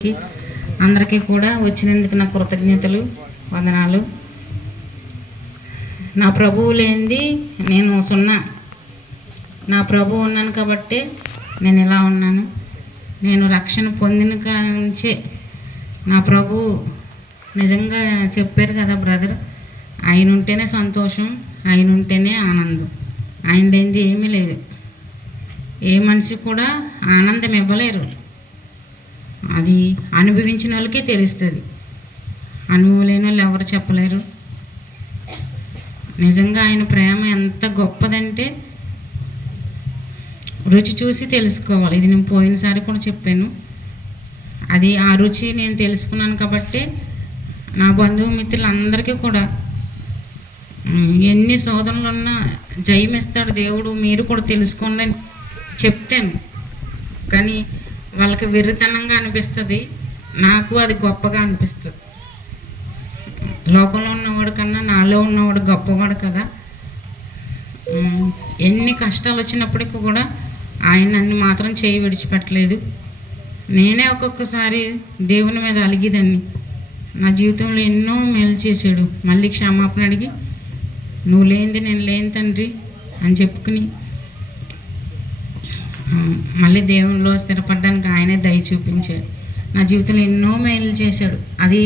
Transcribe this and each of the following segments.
అందరికీ కూడా వచ్చినందుకు నా కృతజ్ఞతలు, వందనాలు. నా ప్రభువు లేనిది నేను సున్నా. నా ప్రభువు ఉన్నాను కాబట్టి నేను ఇలా ఉన్నాను. నేను రక్షణ పొందిన నుంచే నా ప్రభువు నిజంగా చెప్పారు కదా బ్రదర్, ఆయన ఉంటేనే సంతోషం, ఆయన ఉంటేనే ఆనందం. ఆయన లేనిది ఏమీ లేదు. ఏ మనిషి కూడా ఆనందం ఇవ్వలేరు. అది అనుభవించిన వాళ్ళకే తెలుస్తుంది. అనుభవం లేని వాళ్ళు ఎవరు చెప్పలేరు. నిజంగా ఆయన ప్రేమ ఎంత గొప్పదంటే రుచి చూసి తెలుసుకోవాలి. ఇది నేను పోయినసారి కూడా చెప్పాను. అది ఆ రుచి నేను తెలుసుకున్నాను కాబట్టి నా బంధుమిత్రులందరికీ కూడా ఎన్ని శోధనలు ఉన్నా జయమిస్తాడు దేవుడు, మీరు కూడా తెలుసుకోండి అని చెప్తాను. కానీ వాళ్ళకి వెర్రితనంగా అనిపిస్తుంది, నాకు అది గొప్పగా అనిపిస్తుంది. లోకంలో ఉన్నవాడు కన్నా నాలో ఉన్నవాడు గొప్పవాడు కదా. ఎన్ని కష్టాలు వచ్చినప్పటికీ కూడా ఆయన నన్ను మాత్రం చేయి విడిచిపెట్టలేదు. నేనే ఒక్కొక్కసారి దేవుని మీద అలిగిదాన్ని. నా జీవితంలో ఎన్నో మేలు చేశాడు. మళ్ళీ క్షమాపణ అడిగి, నువ్వు లేనిది నేను లేని తండ్రి అని చెప్పుకుని మళ్ళీ దేవునిలో స్థిరపడడానికి ఆయనే దయ చూపించాడు. నా జీవితంలో ఎన్నో మేలు చేశాడు. అది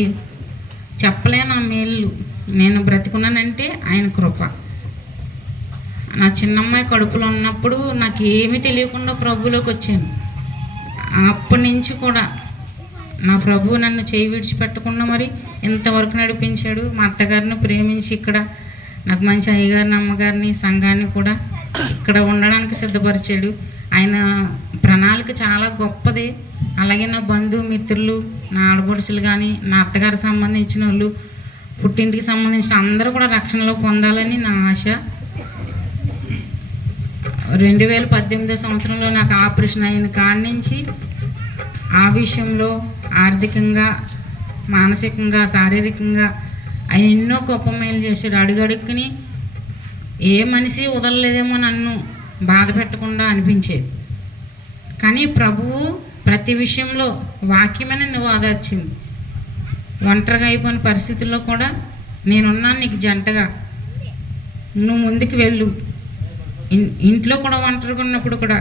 చెప్పలేను ఆ మేలు. నేను బ్రతికున్నానంటే ఆయన కృప. నా చిన్నమ్మాయి కడుపులో ఉన్నప్పుడు నాకు ఏమీ తెలియకుండా ప్రభువులోకి వచ్చాను. అప్పటి నుంచి కూడా నా ప్రభువు నన్ను చేయి విడిచిపెట్టకుండా మరి ఇంతవరకు నడిపించాడు. మా అత్తగారిని ప్రేమించి ఇక్కడ నాకు మంచి అయ్యగారిని, అమ్మగారిని, సంఘాన్ని కూడా ఇక్కడ ఉండడానికి సిద్ధపరిచాడు. ఆయన ప్రణాళిక చాలా గొప్పది. అలాగే నా బంధుమిత్రులు, నా ఆడపడుచులు కానీ, నా అత్తగారికి సంబంధించిన వాళ్ళు, పుట్టింటికి సంబంధించిన అందరూ కూడా రక్షణలో పొందాలని నా ఆశ. 2018 సంవత్సరంలో నాకు ఆపరేషన్ అయిన కాడి నుంచి ఆ విషయంలో ఆర్థికంగా, మానసికంగా, శారీరకంగా ఆయన ఎన్నో గొప్ప మేలు చేశాడు. అడుగడుక్కుని ఏ మనిషి వదలలేదేమో నన్ను బాధ పెట్టకుండా అనిపించేది. కానీ ప్రభువు ప్రతి విషయంలో వాక్యమే నన్ను ఓదార్చింది. ఒంటరిగా అయిపోయిన పరిస్థితుల్లో కూడా నేనున్నాను నీకు జంటగా, నువ్వు ముందుకు వెళ్ళు. ఇంట్లో కూడా ఒంటరిగా ఉన్నప్పుడు కూడా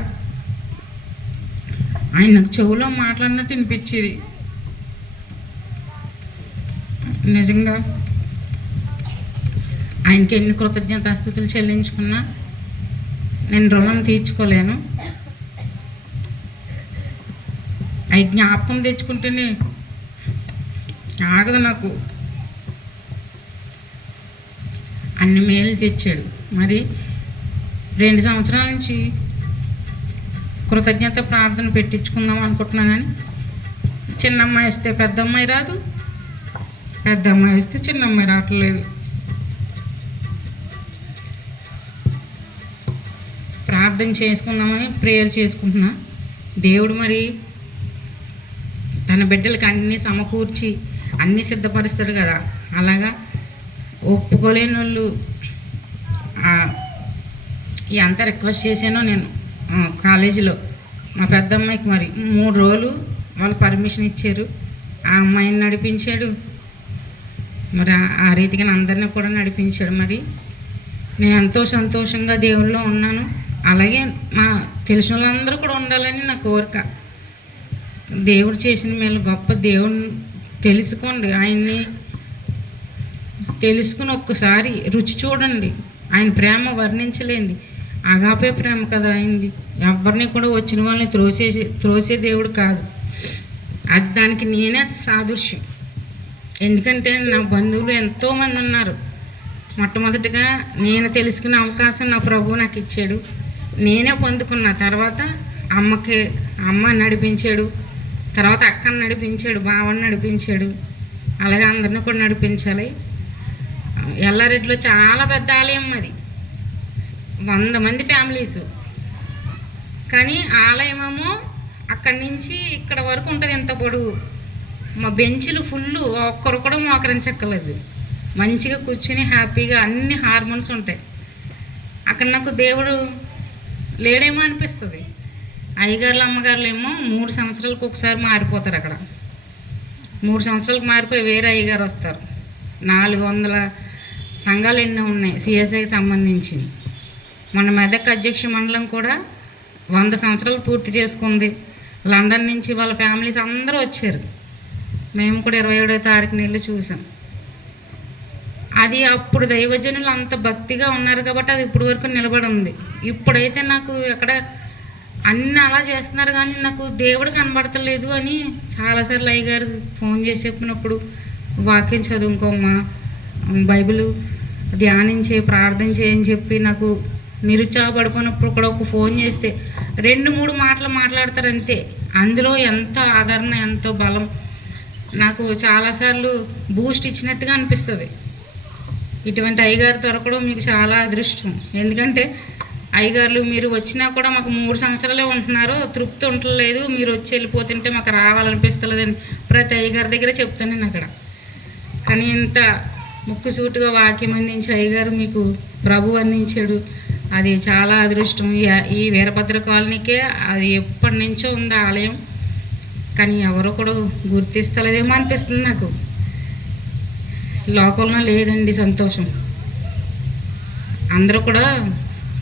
ఆయన నాకు చెవులో మాట్లాడినట్టు అనిపించేది. నిజంగా ఆయనకి ఎన్ని కృతజ్ఞతాస్తుతులు చెల్లించుకున్నా నేను రుణం తీర్చుకోలేను. అవి జ్ఞాపకం తెచ్చుకుంటేనే ఆగదు నాకు. అన్ని మేలు తెచ్చాడు. మరి 2 సంవత్సరాల నుంచి కృతజ్ఞత ప్రార్థన పెట్టించుకుందాం అనుకుంటున్నా, కానీ చిన్నమ్మాయి వస్తే పెద్దమ్మాయి రాదు, పెద్దమ్మాయి వస్తే చిన్నమ్మాయి రావట్లేదు. ప్రార్థన చేసుకుందామని ప్రేయర్ చేసుకుంటున్నా. దేవుడు మరి తన బిడ్డలకి అన్నీ సమకూర్చి అన్నీ సిద్ధపరుస్తాడు కదా. అలాగా ఒప్పుకోలేని వాళ్ళు ఎంత రిక్వెస్ట్ చేశానో నేను కాలేజీలో మా పెద్దమ్మాయికి మరి 3 రోజులు వాళ్ళు పర్మిషన్ ఇచ్చారు. ఆ అమ్మాయిని నడిపించాడు. మరి ఆ రీతిగా అందరినీ కూడా నడిపించాడు. మరి నేను ఎంతో సంతోషంగా దేవుళ్ళలో ఉన్నాను. అలాగే మా తెలిసిన వాళ్ళందరూ కూడా ఉండాలని నా కోరిక. దేవుడు చేసిన మేలు గొప్ప. దేవుడిని తెలుసుకోండి, ఆయన్ని తెలుసుకుని ఒక్కసారి రుచి చూడండి. ఆయన ప్రేమ వర్ణించలేంది. అగాపే ప్రేమ కదా అయింది. ఎవరిని కూడా వచ్చిన వాళ్ళని త్రోసే దేవుడు కాదు. అది దానికి నేనే సాదృశ్యం. ఎందుకంటే నా బంధువులు ఎంతోమంది ఉన్నారు. మొట్టమొదటిగా నేను తెలుసుకునే అవకాశం నా ప్రభువు నాకు ఇచ్చాడు. నేనే పొందుకున్న తర్వాత అమ్మ నడిపించాడు, తర్వాత అక్కని నడిపించాడు, బావని నడిపించాడు. అలాగే అందరిని కూడా నడిపించాలి. ఎల్లారెడ్డిలో చాలా పెద్ద ఆలయం, అది 100 మంది ఫ్యామిలీస్. కానీ ఆలయమేమో అక్కడి నుంచి ఇక్కడ వరకు ఉంటుంది, ఎంత పొడుగు. మా బెంచ్లు ఫుల్లు, ఒక్కరు కూడా మోకరించక్కర్లేదు. మంచిగా కూర్చుని హ్యాపీగా అన్ని హార్మోన్స్ ఉంటాయి. అక్కడ నాకు దేవుడు లేడేమో అనిపిస్తుంది. అయ్యగారులు, అమ్మగారులు ఏమో 3 సంవత్సరాలకు ఒకసారి మారిపోతారు. అక్కడ 3 సంవత్సరాలకు మారిపోయి వేరే అయ్యగారు వస్తారు. 400 సంఘాలు ఎన్నో ఉన్నాయి సిఎస్ఐకి సంబంధించి. మన మెదక్ అధ్యక్ష మండలం కూడా 100 సంవత్సరాలు పూర్తి చేసుకుంది. లండన్ నుంచి వాళ్ళ ఫ్యామిలీస్ అందరూ వచ్చారు. మేము కూడా 27వ తారీఖున వెళ్ళి చూసాం. అది అప్పుడు దైవజనులు అంత భక్తిగా ఉన్నారు కాబట్టి అది ఇప్పటి వరకు నిలబడి ఉంది. ఇప్పుడైతే నాకు ఎక్కడ అన్నీ అలా చేస్తున్నారు కానీ నాకు దేవుడు కనబడతలేదు అని చాలాసార్లు అయ్యగారు ఫోన్ చేసి చెప్పినప్పుడు, వాక్యం చదువుకోమ్మా, బైబిల్ ధ్యానించే, ప్రార్థన చేయని చెప్పి నాకు నిరుత్సాహపడిపోయినప్పుడు కూడా ఒక ఫోన్ చేస్తే 2-3 మాటలు మాట్లాడతారు అంతే. అందులో ఎంత ఆదరణ, ఎంతో బలం నాకు చాలాసార్లు బూస్ట్ ఇచ్చినట్టుగా అనిపిస్తుంది. ఇటువంటి అయ్యగారు దొరకడం మీకు చాలా అదృష్టం. ఎందుకంటే అయ్యగారులు మీరు వచ్చినా కూడా మాకు 3 సంవత్సరాలే ఉంటున్నారు, తృప్తి ఉండలేదు, మీరు వచ్చి వెళ్ళిపోతుంటే మాకు రావాలనిపిస్తలేదని ప్రతి అయ్యగారి దగ్గర చెప్తాను అక్కడ. కానీ ఇంత ముక్కుసూటుగా వాక్యం అందించి అయ్యగారు మీకు ప్రభు అందించాడు, అది చాలా అదృష్టం. ఈ వీరభద్ర కాలనీకే అది ఎప్పటి నుంచో ఉంది ఆలయం, కానీ ఎవరో కూడా గుర్తిస్తలేదేమో అనిపిస్తుంది నాకు. లోకంలో లేదండి సంతోషం. అందరూ కూడా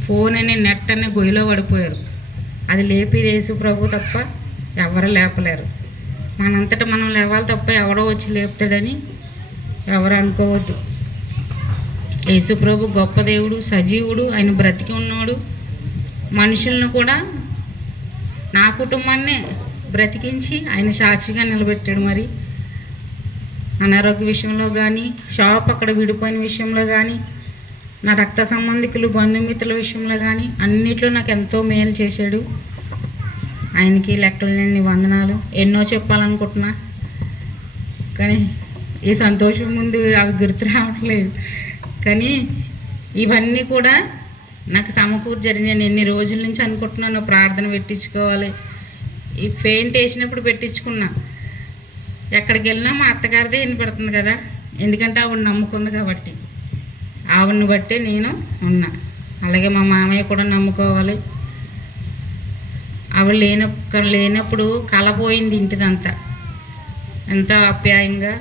ఫోన్ అనే నెట్ అనే గొయ్యిలో పడిపోయారు. అది లేపేది యేసు ప్రభు తప్ప ఎవరు లేపలేరు. మనంతటా మనం లేవాలి తప్ప ఎవడో వచ్చి లేపుతాడని ఎవరు అనుకోవద్దు. యేసు ప్రభు గొప్ప దేవుడు, సజీవుడు, ఆయన బ్రతికి ఉన్నాడు. మనుషులను కూడా, నా కుటుంబాన్నే బ్రతికించి ఆయన సాక్షిగా నిలబెట్టాడు. మరి అనారోగ్య విషయంలో కానీ, షాప్ అక్కడ విడిపోయిన విషయంలో కానీ, నా రక్త సంబంధికులు, బంధుమిత్రుల విషయంలో కానీ అన్నిట్లో నాకు ఎంతో మేలు చేశాడు. ఆయనకి లెక్కలేని వందనాలు. ఎన్నో చెప్పాలనుకుంటున్నా కానీ ఈ సంతోషం ముందు అవి గుర్తు రావట్లేదు. కానీ ఇవన్నీ కూడా నాకు సమకూరు జరిగినాయి. ఎన్ని రోజుల నుంచి అనుకుంటున్నాను ప్రార్థన పెట్టించుకోవాలి. ఈ పెయింట్ వేసినప్పుడు పెట్టించుకున్నా. ఎక్కడికి వెళ్ళినా మా అత్తగారిదే వినపడుతుంది కదా, ఎందుకంటే ఆవిడ నమ్ముకుంది కాబట్టి. ఆవిడని బట్టే నేను ఉన్నా. అలాగే మా మామయ్య కూడా నమ్ముకోవాలి. ఆవిడ లేనప్పుడు కలపోయింది ఇంటిదంతా. ఎంతో ఆప్యాయంగా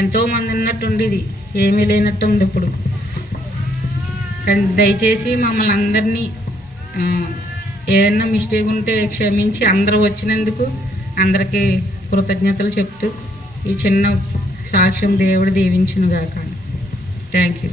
ఎంతోమంది ఉన్నట్టు ఉండేది, ఏమీ లేనట్టు ఉంది ఇప్పుడు. కానీ దయచేసి మమ్మల్ని అందరినీ ఏదైనా మిస్టేక్ ఉంటే క్షమించి అందరూ వచ్చినందుకు అందరికీ కృతజ్ఞతలు చెప్తూ ఈ చిన్న సాక్ష్యం దేవుడు దీవించునుగాక. Thank you.